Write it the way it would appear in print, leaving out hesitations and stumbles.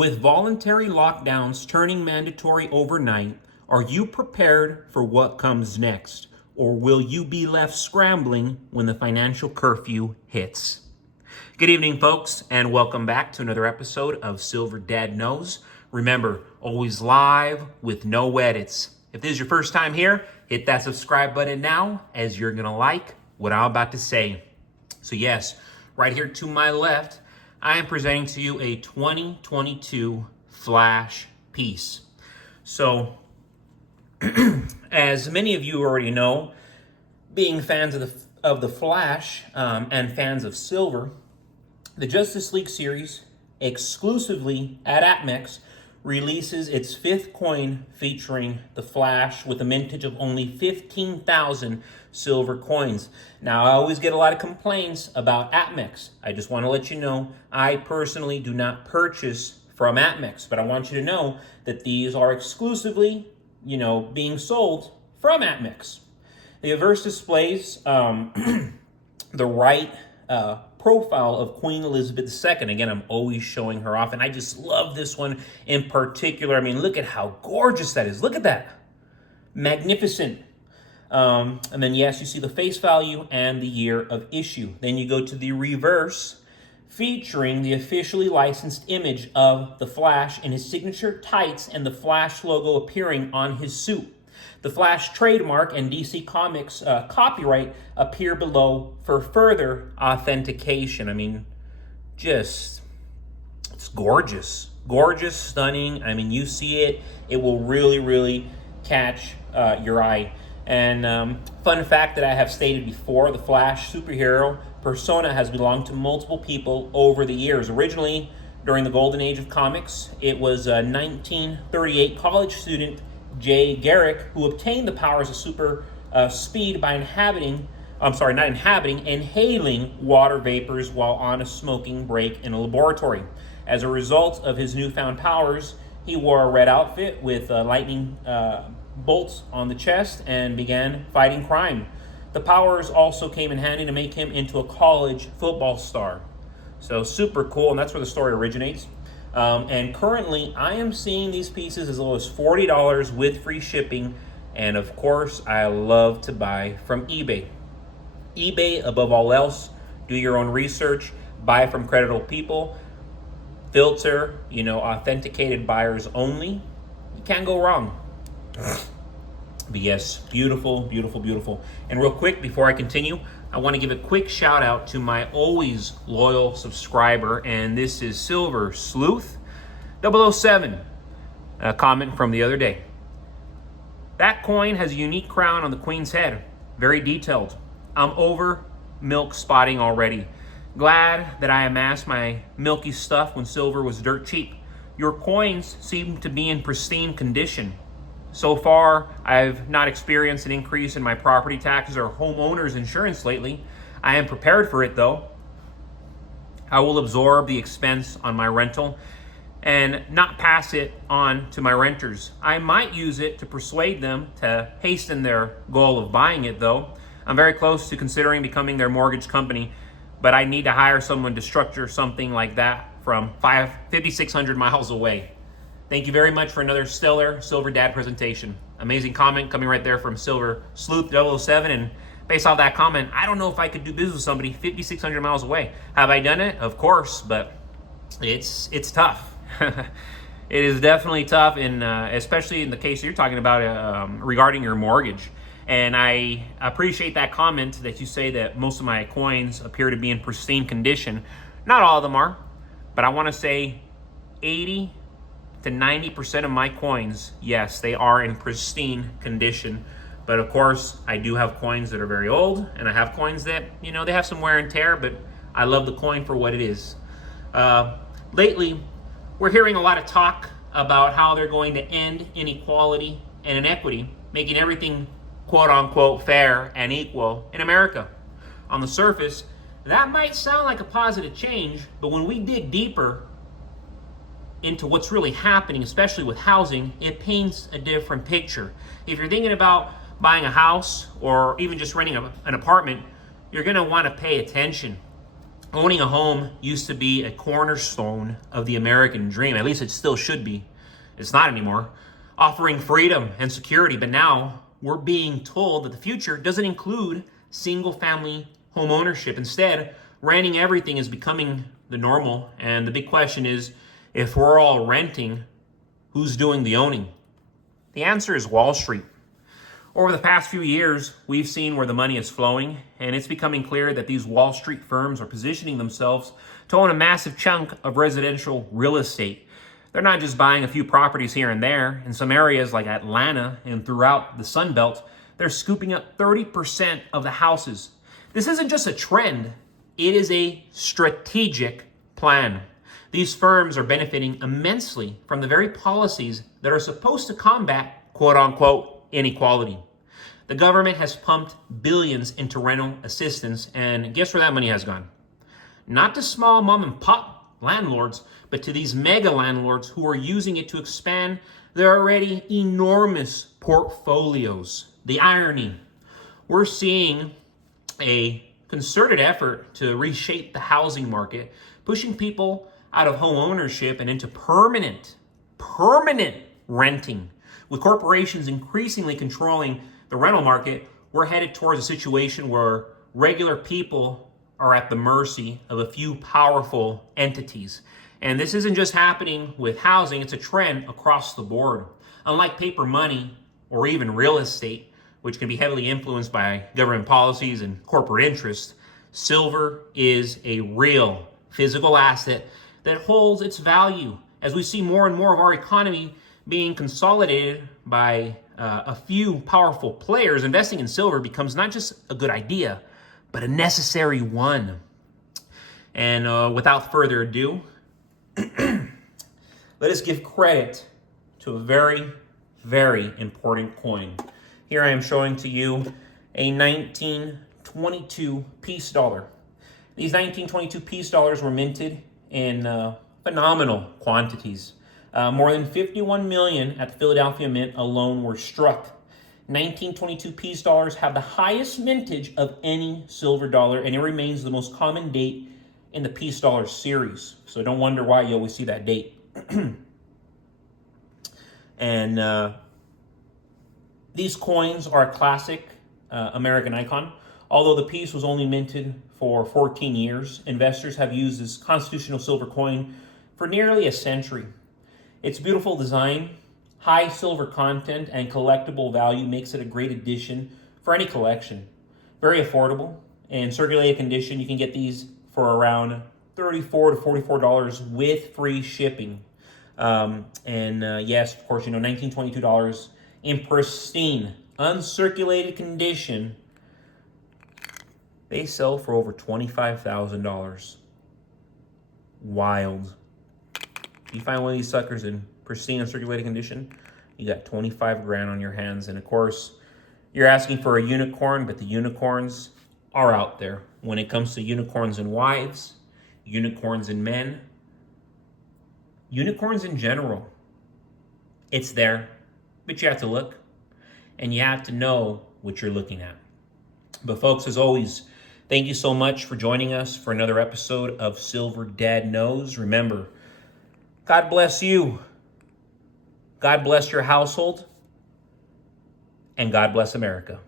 With voluntary lockdowns turning mandatory overnight, are you prepared for what comes next? Or will you be left scrambling when the financial curfew hits? Good evening, folks, and welcome back to another episode of Silver Dad Knows. Remember, always live with no edits. If this is your first time here, hit that subscribe button now, as you're going to like what I'm about to say. So yes, right here to my left, I am presenting to you a 2022 Flash piece. So, as many of you already know, being fans of the Flash and fans of Silver, the Justice League series, exclusively at APMEX, releases its fifth coin featuring the Flash with a mintage of only 15,000 silver coins. Now, I always get a lot of complaints about APMEX. I just want to let you know, I personally do not purchase from APMEX, but I want you to know that these are exclusively, being sold from APMEX. The Averse displays the right profile of Queen Elizabeth II. Again, I'm always showing her off, and I just love this one in particular. I mean, look at how gorgeous that is. Look at that. Magnificent. And then, yes, you see the face value and the year of issue. Then you go to the reverse, featuring the officially licensed image of the Flash in his signature tights and the Flash logo appearing on his suit. The Flash trademark and DC Comics copyright appear below for further authentication. I mean, it's gorgeous. Gorgeous, stunning. I mean, you see it, it will really, really catch your eye. And fun fact that I have stated before, the Flash superhero persona has belonged to multiple people over the years. Originally, during the golden age of comics, it was a 1938 college student, Jay Garrick, who obtained the powers of super speed by inhaling water vapors while on a smoking break in a laboratory. As a result of his newfound powers, he wore a red outfit with lightning bolts on the chest and began fighting crime. The powers also came in handy to make him into a college football star. So super cool, and that's where the story originates. And currently, I am seeing these pieces as low as $40 with free shipping. And of course, I love to buy from eBay. eBay, above all else, do your own research, buy from credible people, filter, authenticated buyers only. You can't go wrong. But yes, beautiful, beautiful, beautiful. And real quick, before I continue, I want to give a quick shout out to my always loyal subscriber, and this is Silver Sleuth 007, a comment from the other day. That coin has a unique crown on the Queen's head, very detailed. I'm over milk spotting already. Glad that I amassed my milky stuff when silver was dirt cheap. Your coins seem to be in pristine condition. So far, I've not experienced an increase in my property taxes or homeowner's insurance lately. I am prepared for it, though. I will absorb the expense on my rental and not pass it on to my renters. I might use it to persuade them to hasten their goal of buying it, though. I'm very close to considering becoming their mortgage company, but I need to hire someone to structure something like that from 5,600 miles away. Thank you very much for another stellar Silver Dad presentation. Amazing comment coming right there from Silver Sleuth 007. And based off that comment, I don't know if I could do business with somebody 5,600 miles away. Have I done it? Of course, but it's tough. It is definitely tough, and especially in the case you're talking about regarding your mortgage. And I appreciate that comment that you say that most of my coins appear to be in pristine condition. Not all of them are, but I want to say 80 to 90% of my coins, yes, they are in pristine condition. But of course, I do have coins that are very old, and I have coins that, they have some wear and tear, but I love the coin for what it is. Lately, we're hearing a lot of talk about how they're going to end inequality and inequity, making everything quote unquote fair and equal in America. On the surface, that might sound like a positive change, but when we dig deeper into what's really happening, especially with housing, it paints a different picture. If you're thinking about buying a house or even just renting an apartment, you're going to want to pay attention. Owning a home used to be a cornerstone of the American dream. At least it still should be. It's not anymore. Offering freedom and security, but now we're being told that the future doesn't include single family home ownership. Instead, renting everything is becoming the normal. And the big question is, if we're all renting, who's doing the owning? The answer is Wall Street. Over the past few years, we've seen where the money is flowing, and it's becoming clear that these Wall Street firms are positioning themselves to own a massive chunk of residential real estate. They're not just buying a few properties here and there. In some areas like Atlanta and throughout the Sun Belt, they're scooping up 30% of the houses. This isn't just a trend, it is a strategic plan. These firms are benefiting immensely from the very policies that are supposed to combat, quote unquote, inequality. The government has pumped billions into rental assistance, and guess where that money has gone? Not to small mom and pop landlords, but to these mega landlords who are using it to expand their already enormous portfolios. The irony, we're seeing a concerted effort to reshape the housing market, pushing people out of home ownership and into permanent renting. With corporations increasingly controlling the rental market, we're headed towards a situation where regular people are at the mercy of a few powerful entities. And this isn't just happening with housing, it's a trend across the board. Unlike paper money or even real estate, which can be heavily influenced by government policies and corporate interests, silver is a real physical asset that holds its value. As we see more and more of our economy being consolidated by a few powerful players, investing in silver becomes not just a good idea, but a necessary one. And without further ado, let us give credit to a very, very important coin. Here I am showing to you a 1922 peace dollar. These 1922 peace dollars were minted in phenomenal quantities. More than 51 million at the Philadelphia Mint alone were struck. 1922 peace dollars have the highest mintage of any silver dollar, and it remains the most common date in the peace dollar series. So don't wonder why you always see that date. And these coins are a classic American icon. Although the piece was only minted for 14 years, investors have used this constitutional silver coin for nearly a century. Its beautiful design, high silver content, and collectible value makes it a great addition for any collection. Very affordable. In circulated condition, you can get these for around $34 to $44 with free shipping. Yes, of course, $1922 in pristine, uncirculated condition, they sell for over $25,000. Wild. You find one of these suckers in pristine, uncirculated condition, you got 25 grand on your hands. And of course, you're asking for a unicorn, but the unicorns are out there. When it comes to unicorns and wives, unicorns and men, unicorns in general, it's there, but you have to look, and you have to know what you're looking at. But folks, as always, thank you so much for joining us for another episode of Silver Dad Knows. Remember, God bless you, God bless your household, and God bless America.